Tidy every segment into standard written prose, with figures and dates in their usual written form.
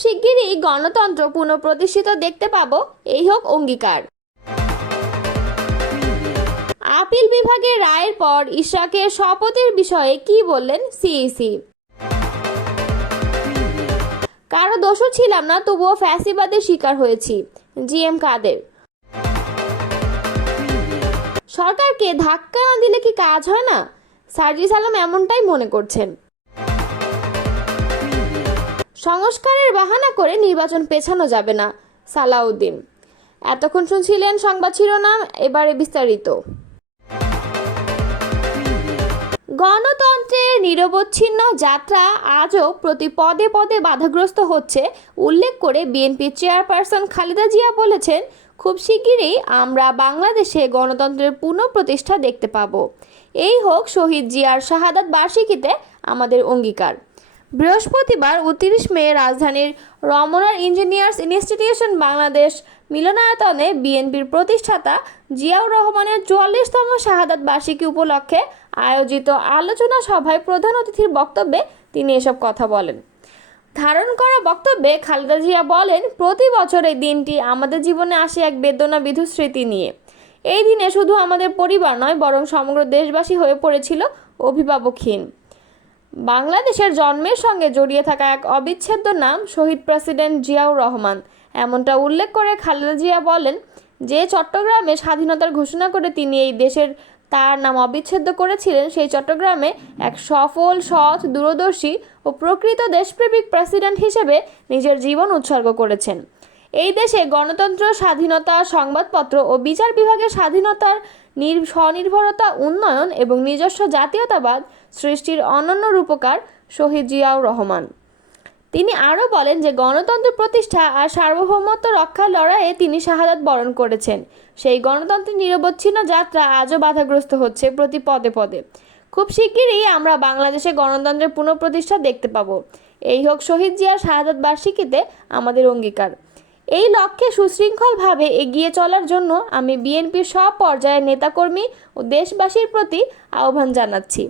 শিগগিরই গণতন্ত্র পুনঃপ্রতিষ্ঠিত দেখতে পাবো, এই হোক অঙ্গীকার। আপিল বিভাগের রায়ের পর ইশরাকের শপথের বিষয়ে কি বললেন সিইসি? কারো দোষও ছিলাম না, তবুও ফ্যাসিবাদের শিকার হয়েছি, জিএম কাদের। সরকারকে ধাক্কা না দিলে কি কাজ হয় না? সার্জিস আলম এমনটাই মনে করছেন। সংস্কারের বাহানা করে নির্বাচন পেছানো যাবে না, সালাউদ্দিন। এতক্ষণ শুনছিলেন সংবাদ শিরোনাম, এবারে বিস্তারিত। গণতন্ত্রের নিরবচ্ছিন্ন যাত্রা আজও প্রতি পদে পদে বাধাগ্রস্ত হচ্ছে উল্লেখ করে বিএনপি চেয়ারপারসন খালেদা জিয়া বলেছেন, খুব শিগগিরই আমরা বাংলাদেশে গণতন্ত্রের পুনঃপ্রতিষ্ঠা দেখতে পাব, এই হোক শহীদ জিয়ার শাহাদাত বার্ষিকীতে আমাদের অঙ্গীকার। বৃহস্পতিবার 29 মে রাজধানীর রমনার ইঞ্জিনিয়ার্স ইনস্টিটিউশন বাংলাদেশ মিলনায়তনে বিএনপির প্রতিষ্ঠাতা জিয়াউর রহমানের 44তম শাহাদাত বার্ষিকী উপলক্ষে আয়োজিত আলোচনা সভায় প্রধান অতিথির বক্তব্যে তিনি এসব কথা বলেন। ধারণ করা বক্তব্যে খালেদা জিয়া বলেন, প্রতি বছর এই দিনটি আমাদের জীবনে আসে এক বেদনাবিধু স্মৃতি নিয়ে। এই দিনে শুধু আমাদের পরিবার নয়, বরং সমগ্র দেশবাসী হয়ে পড়েছিল অভিভাবকহীন। বাংলাদেশের জন্মের সঙ্গে জড়িয়ে থাকা এক অবিচ্ছেদ্য নাম শহীদ প্রেসিডেন্ট জিয়াউর রহমান। এমনটা উল্লেখ করে খালেদা জিয়া বলেন, যে চট্টগ্রামে স্বাধীনতার ঘোষণা করে তিনি এই দেশের তার নাম অবিচ্ছেদ্য করেছিলেন, সেই চট্টগ্রামে এক সফল, সৎ, দূরদর্শী ও প্রকৃত দেশপ্রেমিক প্রেসিডেন্ট হিসেবে নিজের জীবন উৎসর্গ করেছেন। এই দেশে গণতন্ত্র, স্বাধীনতা, সংবাদপত্র ও বিচার বিভাগের স্বাধীনতার স্বনির্ভরতা, উন্নয়ন এবং নিজস্ব জাতীয়তাবাদ সৃষ্টির অনন্য রূপকার শহীদ জিয়াউর রহমান। তিনি আরও বলেন যে গণতন্ত্র প্রতিষ্ঠা আর সার্বভৌমত্ব রক্ষার লড়াইয়ে তিনি শাহাদাত বরণ করেছেন। সেই গণতন্ত্রের নিরবচ্ছিন্ন যাত্রা আজও বাধাগ্রস্ত হচ্ছে প্রতি পদে পদে। খুব শিগগিরই আমরা বাংলাদেশে গণতন্ত্রের পুনঃপ্রতিষ্ঠা দেখতে পাবো, এই হোক শহীদ জিয়ার শাহাদাত বার্ষিকীতে আমাদের অঙ্গীকার। এই লক্ষ্যে সুশৃঙ্খলভাবে এগিয়ে চলার জন্য আমি বিএনপির সব পর্যায়ের নেতাকর্মী ও দেশবাসীর প্রতি আহ্বান জানাচ্ছি।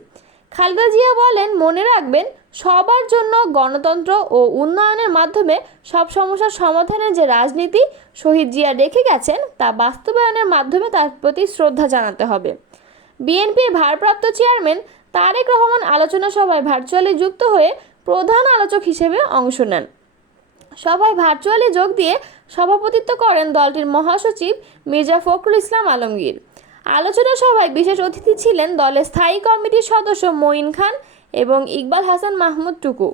খালেদা জিয়া বলেন, মনে রাখবেন, সবার জন্য গণতন্ত্র ও উন্নয়নের মাধ্যমে সব সমস্যার সমাধানের যে রাজনীতি শহীদ জিয়া রেখে গেছেন, তা বাস্তবায়নের মাধ্যমে তার প্রতি শ্রদ্ধা জানাতে হবে। বিএনপির ভারপ্রাপ্ত চেয়ারম্যান তারেক রহমান আলোচনা সভায় ভার্চুয়ালি যুক্ত হয়ে প্রধান আলোচক হিসেবে অংশ নেন। সভায় ভার্চুয়ালি যোগ দিয়ে সভাপতিত্ব করেন দলটির মহাসচিব মির্জা ফখরুল ইসলাম আলমগীর। আলোচনা সভায় বিশেষ অতিথি ছিলেন দলের স্থায়ী কমিটির সদস্য মঈন খান এবং ইকবাল হাসান মাহমুদ টুকু।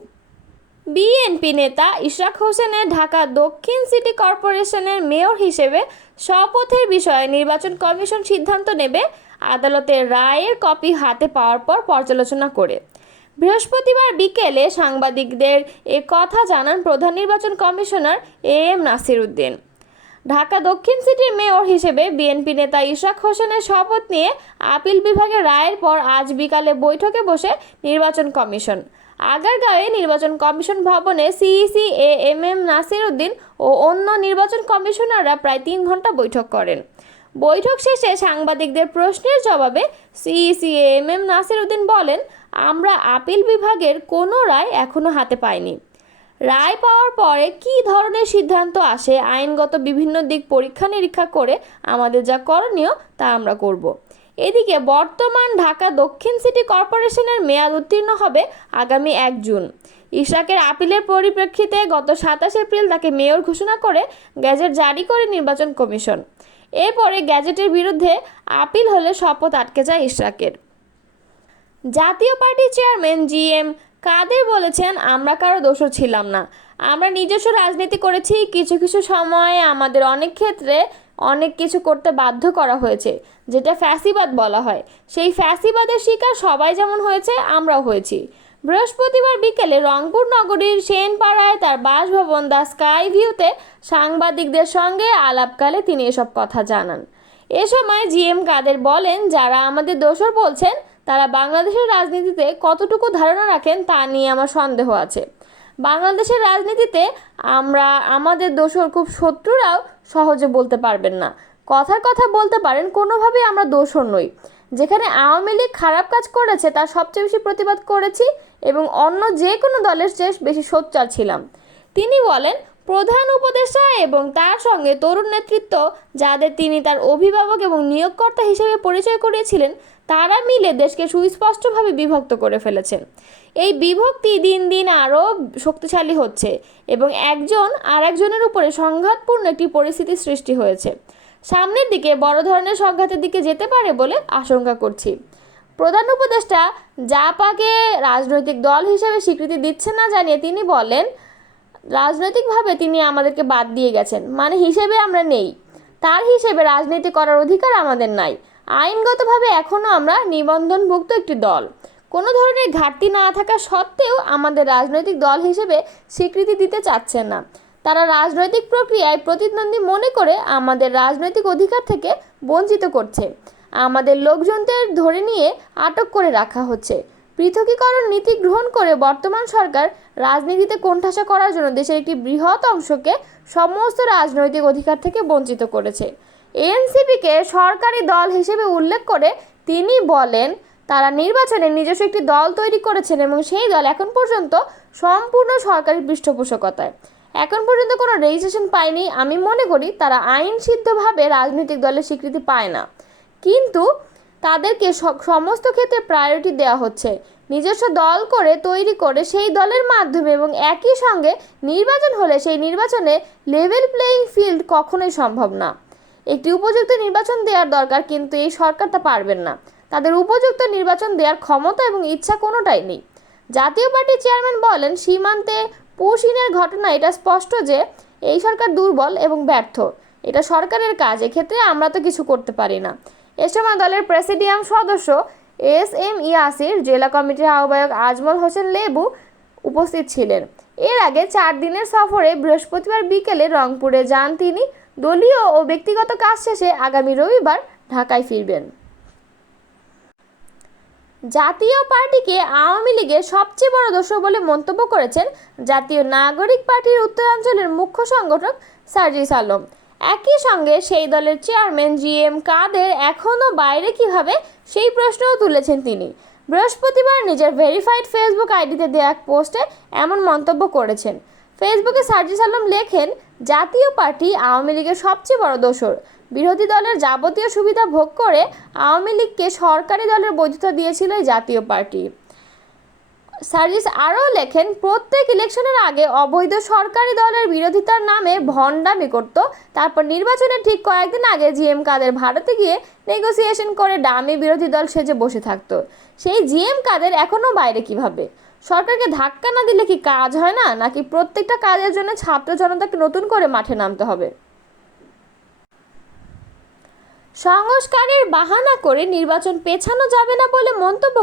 বিএনপি নেতা ইশরাক হোসেনের ঢাকা দক্ষিণ সিটি কর্পোরেশনের মেয়র হিসেবে শপথের বিষয়ে নির্বাচন কমিশন সিদ্ধান্ত নেবে আদালতের রায়ের কপি হাতে পাওয়ার পর পর্যালোচনা করে। বৃহস্পতিবার বিকেলে সাংবাদিকদের এ কথা জানান প্রধান নির্বাচন কমিশনার AM নাসির উদ্দিন। ঢাকা দক্ষিণ সিটির মেয়র হিসেবে বিএনপি নেতা ইশরাক হোসেনের শপথ নিয়ে আপিল বিভাগের রায়ের পর আজ বিকালে বৈঠকে বসে নির্বাচন কমিশন। আগারগাঁওয়ে নির্বাচন কমিশন ভবনে সিইসি AM নাসির উদ্দিন ও অন্য নির্বাচন কমিশনাররা প্রায় 3 ঘন্টা বৈঠক করেন। বৈঠক শেষে সাংবাদিকদের প্রশ্নের জবাবে সিইসি AM নাসির উদ্দিন বলেন, আমরা আপিল বিভাগের কোনো রায় এখনো হাতে পাইনি। রায় পাওয়ার পরে কী ধরনের সিদ্ধান্ত আসে, আইনগত বিভিন্ন দিক পরীক্ষা নিরীক্ষা করে আমাদের যা করণীয় তা আমরা করব। এদিকে বর্তমান ঢাকা দক্ষিণ সিটি কর্পোরেশনের মেয়াদ উত্তীর্ণ হবে আগামী 1 জুন। ইশরাকের আপিলের পরিপ্রেক্ষিতে গত 27 এপ্রিল তাকে মেয়র ঘোষণা করে গ্যাজেট জারি করে নির্বাচন কমিশন। এরপরে গ্যাজেটের বিরুদ্ধে আপিল হলে শপথ আটকে যায় ইশরাকের। জাতীয় পার্টির চেয়ারম্যান GM কাদের বলেছেন, আমরা কারো দোষর ছিলাম না, আমরা নিজস্ব রাজনীতি করেছি। কিছু কিছু সময়ে আমাদের অনেক ক্ষেত্রে অনেক কিছু করতে বাধ্য করা হয়েছে, যেটা ফ্যাসিবাদ বলা হয়। সেই ফ্যাসিবাদের শিকার সবাই যেমন হয়েছে, আমরাও হয়েছি। বৃহস্পতিবার বিকেলে রংপুর নগরীর সেনপাড়ায় তার বাসভবন দ্য স্কাই ভিউতে সাংবাদিকদের সঙ্গে আলাপকালে তিনি এসব কথা জানান। এ সময় GM কাদের বলেন, যারা আমাদের দোষর বলছেন তারা বাংলাদেশের রাজনীতিতে কতটুকু ধারণা রাখেন তা নিয়ে আমার সন্দেহ আছে। বাংলাদেশের রাজনীতিতে আমাদের দোষর খুব শত্রুরাও সহজে বলতে পারবেন না। কথার কথা বলতে পারেন, কোনোভাবেই আমরা দোষর নই। যেখানে আওয়ামী লীগ খারাপ কাজ করেছে তার সবচেয়ে বেশি প্রতিবাদ করেছি এবং অন্য যে কোনো দলের চেয়ে বেশি সোচ্চার ছিলাম। তিনি বলেন, প্রধান উপদেষ্টা এবং তার সঙ্গে তরুণ নেতৃত্ব, যাদের তিনি তার অভিভাবক এবং নিয়োগকর্তা হিসেবে পরিচয় করিয়েছিলেন, তারা মিলে দেশকে সুস্পষ্টভাবে বিভক্ত করে ফেলেছেন। এই বিভক্তি দিন দিন আরও শক্তিশালী হচ্ছে এবং একজন আরেকজনের উপরে সংঘাতপূর্ণ একটি পরিস্থিতি সৃষ্টি হয়েছে। সামনের দিকে বড় ধরনের সংঘাতের দিকে যেতে পারে বলে আশঙ্কা করছি। প্রধান উপদেষ্টা জাপাকে রাজনৈতিক দল হিসেবে স্বীকৃতি দিচ্ছেন না জানিয়ে তিনি বলেন, রাজনৈতিকভাবে তিনি আমাদেরকে বাদ দিয়ে গেছেন, মানে হিসেবে আমরা নেই। তার হিসেবে রাজনীতি করার অধিকার আমাদের নাই। আইনগতভাবে এখনও আমরা নিবন্ধনভুক্ত একটি দল। কোনো ধরনের ঘাটতি না থাকা সত্ত্বেও আমাদের রাজনৈতিক দল হিসেবে স্বীকৃতি দিতে চাচ্ছেন না। তারা রাজনৈতিক প্রক্রিয়ায় প্রতিদ্বন্দ্বী মনে করে আমাদের রাজনৈতিক অধিকার থেকে বঞ্চিত করছে। আমাদের লোকজনদের ধরে নিয়ে আটক করে রাখা হচ্ছে। পৃথকীকরণ নীতি গ্রহণ করে বর্তমান সরকার রাজনীতিতে কোণঠাসা করার জন্য দেশের একটি বৃহৎ অংশকে সমস্ত রাজনৈতিক অধিকার থেকে বঞ্চিত করেছে। এনসিপিকে সরকারি দল হিসেবে উল্লেখ করে তিনি বলেন, তারা নির্বাচনে নিজস্ব একটি দল তৈরি করেছেন এবং সেই দল এখন পর্যন্ত সম্পূর্ণ সরকারি পৃষ্ঠপোষকতায়। এখন পর্যন্ত কোনো রেজিস্ট্রেশন পায়নি। আমি মনে করি তারা আইনসিদ্ধভাবে রাজনৈতিক দলের স্বীকৃতি পায় না, কিন্তু তাদেরকে সমস্ত ক্ষেত্রে প্রায়োরিটি দেওয়া হচ্ছে। নিজস্ব দল করে তৈরি করে সেই দলের মাধ্যমে এবং একই সঙ্গে নির্বাচন হলে সেই নির্বাচনে লেভেল প্লেয়িং ফিল্ড কখনোই সম্ভব না। একটি উপযুক্ত নির্বাচন দেওয়ার দরকার, কিন্তু এই সরকার তা পারবেন না। তাদের উপযুক্ত নির্বাচন দেওয়ার ক্ষমতা এবং ইচ্ছা কোনোটাই নেই। জাতীয় পার্টির চেয়ারম্যান বলেন, সীমান্তে পুশিনের ঘটনা এটা স্পষ্ট যে এই সরকার দুর্বল এবং ব্যর্থ। এটা সরকারের কাজ, এক্ষেত্রে আমরা তো কিছু করতে পারি না। এ সময় দলের প্রেসিডিয়াম সদস্য এস.এম. ইয়াসির, জেলা কমিটির আহ্বায়ক আজমল হোসেন লেবু উপস্থিত ছিলেন। এর আগে 4 দিনের সফরে বৃহস্পতিবার বিকেলে রংপুরে যান তিনি। দলীয় ও ব্যক্তিগত কাজ শেষে আগামী রবিবার ঢাকায় ফিরবেন। জাতীয় পার্টিকে আওয়ামী লীগের সবচেয়ে বড় দোষর বলে মন্তব্য করেছেন জাতীয় নাগরিক পার্টির উত্তরাঞ্চলের মুখ্য সংগঠক সার্জিস আলম। একই সঙ্গে সেই দলের চেয়ারম্যান জি.এম. কাদের এখনও বাইরে কিভাবে, সেই প্রশ্নও তুলেছেন তিনি। বৃহস্পতিবার নিজের ভেরিফাইড ফেসবুক আইডিতে দেওয়া এক পোস্টে এমন মন্তব্য করেছেন। ফেসবুকে সার্জিস আলম লেখেন, জাতীয় পার্টি আওয়ামী লীগের সবচেয়ে বড় দোষর। বিরোধী দলের যাবতীয় সুবিধা ভোগ করে আওয়ামী লীগকে সরকারি দলের বৈধতা দিয়েছিল এই জাতীয় পার্টি। সার্জিস আরও লেখেন, প্রত্যেক ইলেকশনের আগে অবৈধ সরকারি দলের বিরোধিতার নামে ভণ্ডামি করত, তারপর নির্বাচনের ঠিক কয়েকদিন আগে জি.এম. কাদের ভারতে গিয়ে নেগোসিয়েশন করে ডামি বিরোধী দল সেজে বসে থাকত। সেই জি.এম. কাদের এখনও বাইরে কিভাবে? সরকারকে ধাক্কা না দিলে কি কাজ হয় না, নাকি প্রত্যেকটা কাজের জন্য ছাত্র জনতাকে নতুন করে মাঠে নামতে হবে? সংস্কারের বাহানা করে নির্বাচন পেছানো যাবে না বলে মন্তব্য